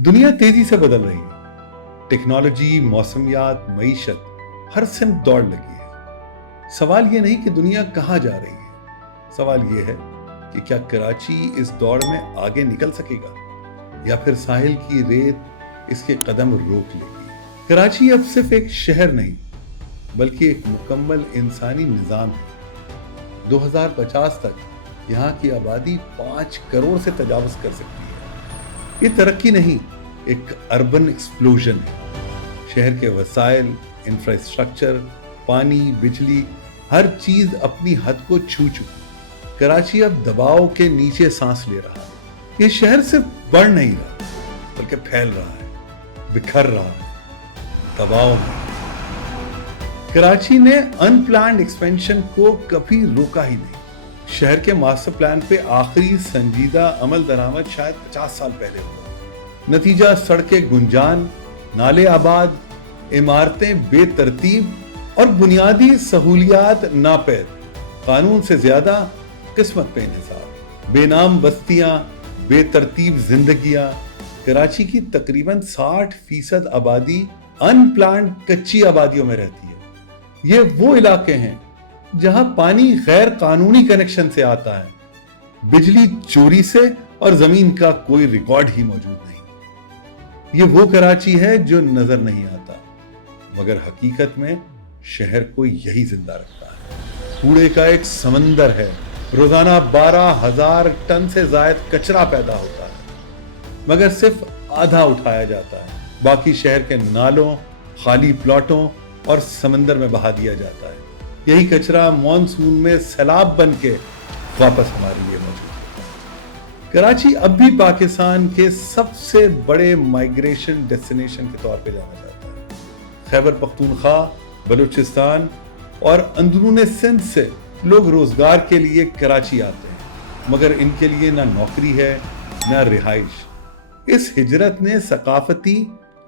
दुनिया तेजी से बदल रही है। टेक्नोलॉजी, मौसमियात, मईशत हर सिमत दौड़ लगी है। सवाल ये नहीं कि दुनिया कहाँ जा रही है, सवाल ये है कि क्या कराची इस दौड़ में आगे निकल सकेगा या फिर साहिल की रेत इसके कदम रोक लेगी। कराची अब सिर्फ एक शहर नहीं बल्कि एक मुकम्मल इंसानी निजाम है। 2050 तक यहाँ की आबादी 5 करोड़ से तजावुज कर सकती है। ये तरक्की नहीं, एक अर्बन एक्सप्लोजन है। शहर के वसाइल, इंफ्रास्ट्रक्चर, पानी, बिजली, हर चीज अपनी हद को छू चुकी। कराची अब दबाव के नीचे सांस ले रहा है। ये शहर सिर्फ बढ़ नहीं रहा बल्कि फैल रहा है, बिखर रहा है, दबाव में। कराची ने अनप्लान्ड एक्सपेंशन को कभी रोका ही नहीं। शहर के मास्टर प्लान पे आखिरी संजीदा अमल दरामद शायद 50 साल पहले हुआ। नतीजा सड़कें गुंजान, नाले आबाद, इमारतें बेतरतीब और बुनियादी सहूलियात नापैद। कानून से ज्यादा किस्मत पे इन्हिसार। बेनाम बस्तियां, बेतरतीब जिंदगियां। कराची की तकरीबन 60% आबादी अनप्लान्ड कच्ची आबादियों में रहती है। ये वो इलाके हैं जहां पानी गैर कानूनी कनेक्शन से आता है, बिजली चोरी से और जमीन का कोई रिकॉर्ड ही मौजूद नहीं। ये वो कराची है जो नजर नहीं आता मगर हकीकत में शहर को यही जिंदा रखता है। कूड़े का एक समंदर है। रोजाना 12,000 टन से जायद कचरा पैदा होता है मगर सिर्फ आधा उठाया जाता है। बाकी शहर के नालों, खाली प्लॉटों और समंदर में बहा दिया जाता है। यही कचरा मॉनसून में सैलाब बन के वापस हमारे लिए मौजूद है। कराची अब भी पाकिस्तान के सबसे बड़े माइग्रेशन डेस्टिनेशन के तौर पे जाना जाता है। खैबर पख्तूनख्वा, बलूचिस्तान और अंदरूने सिंध से लोग रोजगार के लिए कराची आते हैं मगर इनके लिए ना नौकरी है ना रिहाइश। इस हिजरत ने सकाफती,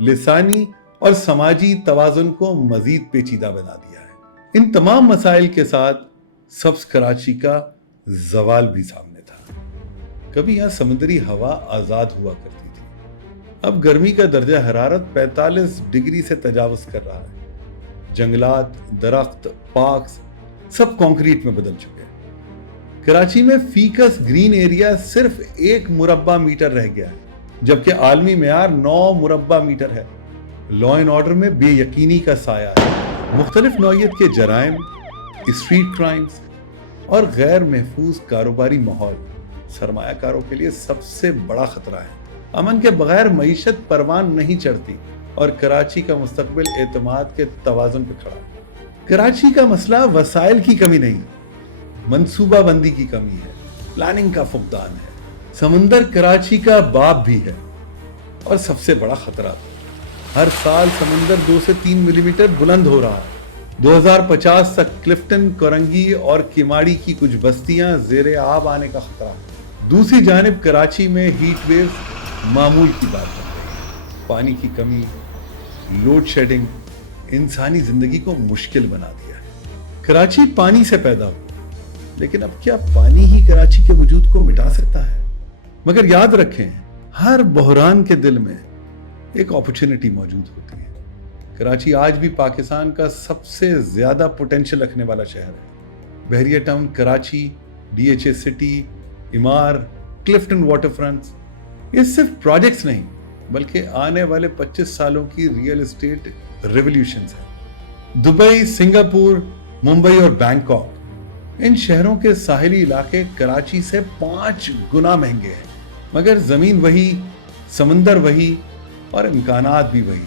लिसानी और समाजी तवाजुन को मजीद पेचीदा बना दिया है। इन तमाम मसाइल के साथ सब्ज कराची का जवाल भी सामने था। कभी यहां समुद्री हवा आजाद हुआ करती थी, अब गर्मी का दर्जा हरारत 45 डिग्री से तजावुज कर रहा है। जंगलात, दरख्त, पार्क्स सब कंक्रीट में बदल चुके हैं। कराची में फीकस ग्रीन एरिया सिर्फ 1 मुरब्बा मीटर रह गया है जबकि आलमी मेयार 9 मुरब्बा मीटर है। लॉ एंड ऑर्डर में बेयकीनी का साया है। मुख्तलिफ नौइयत के जराइम, स्ट्रीट क्राइम्स और गैर महफूज कारोबारी माहौल सरमायाकारों के लिए सबसे बड़ा खतरा है। अमन के बगैर मईशत परवान नहीं चढ़ती और कराची का मुस्तकबिल एतमाद के तवाजुन पे खड़ा है। कराची का मसला वसाइल की कमी नहीं, मंसूबाबंदी की कमी है, प्लानिंग का फुकदान है। समंदर कराची का बाप भी है और सबसे बड़ा खतरा। हर साल समंदर 2 से 3 मिलीमीटर बुलंद हो रहा है। 2050 तक क्लिफ्टन, कोरंगी और किमाड़ी की कुछ बस्तियां जेरे आब आने का खतरा है। दूसरी जानिब कराची में हीट वेव मामूल की बात है। पानी की कमी, लोड शेडिंग इंसानी जिंदगी को मुश्किल बना दिया है। कराची पानी से पैदा हुआ लेकिन अब क्या पानी ही कराची के वजूद को मिटा सकता है? मगर याद रखें, हर बहरान के दिल में एक अपॉर्चुनिटी मौजूद होती है। कराची आज भी पाकिस्तान का सबसे ज्यादा पोटेंशियल रखने वाला शहर है। Bahria town Karachi, DHA city, Emaar, Clifton waterfronts, ये सिर्फ प्रोजेक्ट्स नहीं बल्कि आने वाले 25 सालों की रियल एस्टेट रेवोल्यूशंस है। दुबई, सिंगापुर, मुंबई और बैंकॉक, इन शहरों के साहिली इलाके कराची से 5 गुना महंगे हैं मगर जमीन वही, समंदर वही और इम्कानात भी वही।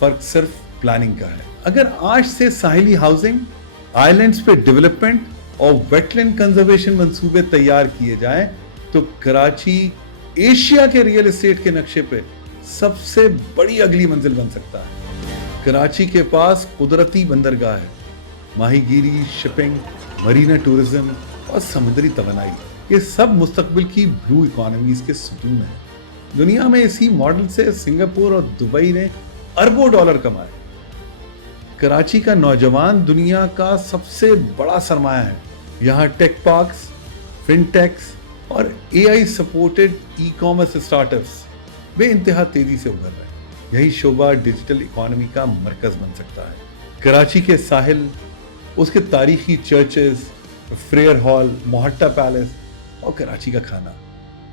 फर्क सिर्फ प्लानिंग का है। अगर आज से साहिली हाउसिंग, आइलैंड्स पे डेवलपमेंट और वेटलैंड कंजर्वेशन मंसूबे तैयार किए जाएं तो कराची एशिया के रियल एस्टेट के नक्शे पे सबसे बड़ी अगली मंजिल बन सकता है। कराची के पास कुदरती बंदरगाह है, माहीगीरी, शिपिंग, मरीना टूरिज्म और समुद्री तवानाई, ये सब मुस्तकबिल की ब्लू इकोनॉमीज के सुतून हैं। दुनिया में इसी मॉडल से सिंगापुर और दुबई ने अरबों डॉलर कमाए। कराची का नौजवान दुनिया का सबसे बड़ा सरमाया है। यहाँ टेक पार्क्स, फिनटेक्स और AI सपोर्टेड ई-कॉमर्स स्टार्टअप्स बे इंतहा तेजी से उभर रहे हैं। यही शोबा डिजिटल इकोनॉमी का मरकज बन सकता है। कराची के साहिल, उसके तारीखी churches, Frere hall, Mohatta palace और कराची का खाना,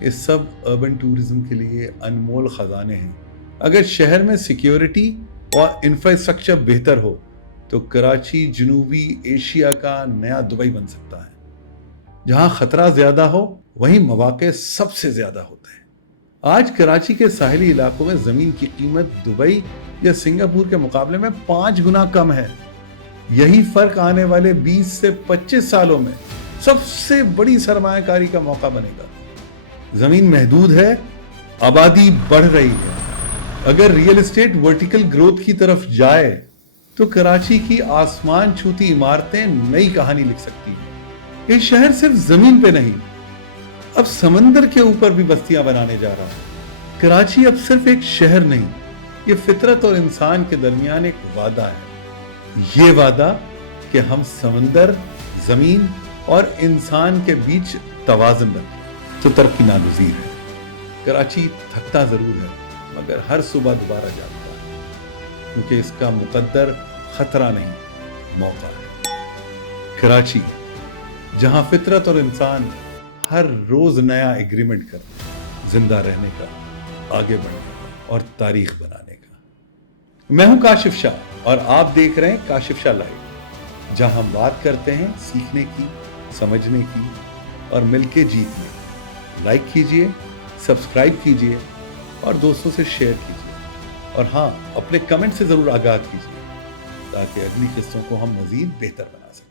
ये सब अर्बन टूरिज्म के लिए अनमोल खजाने हैं। अगर शहर में सिक्योरिटी और इंफ्रास्ट्रक्चर बेहतर हो तो कराची जनूबी एशिया का नया दुबई बन सकता है। जहां खतरा ज्यादा हो वहीं मौके सबसे ज्यादा होते हैं। आज कराची के साहिली इलाकों में जमीन की कीमत दुबई या सिंगापुर के मुकाबले में 5 गुना कम है। यही फर्क आने वाले 20 से 25 सालों में सबसे बड़ी सरमायाकारी का मौका बनेगा। जमीन महदूद है, आबादी बढ़ रही है। अगर रियल एस्टेट वर्टिकल ग्रोथ की तरफ जाए तो कराची की आसमान छूती इमारतें नई कहानी लिख सकती हैं। ये शहर सिर्फ जमीन पे नहीं, अब समंदर के ऊपर भी बस्तियां बनाने जा रहा है। कराची अब सिर्फ एक शहर नहीं, ये फितरत और इंसान के दरमियान एक वादा है। ये वादा कि हम समंदर, जमीन और इंसान के बीच तवाज़ुन रखें तो तरक्की नागुज़ीर है। कराची थकता जरूर है मगर हर सुबह दोबारा जागता है, क्योंकि इसका मुकद्दर खतरा नहीं, मौका है। कराची जहां फितरत और इंसान हर रोज नया एग्रीमेंट करते हैं, जिंदा रहने का, आगे बढ़ने का और तारीख बनाने का। मैं हूं काशिफ शाह और आप देख रहे हैं काशिफ शाह लाइव, जहां हम बात करते हैं सीखने की, समझने की और मिलके जीतने की। लाइक कीजिए, सब्सक्राइब कीजिए और दोस्तों से शेयर कीजिए। और हाँ, अपने कमेंट से जरूर आगाह कीजिए ताकि अगली किस्तों को हम मजीद बेहतर बना सकें।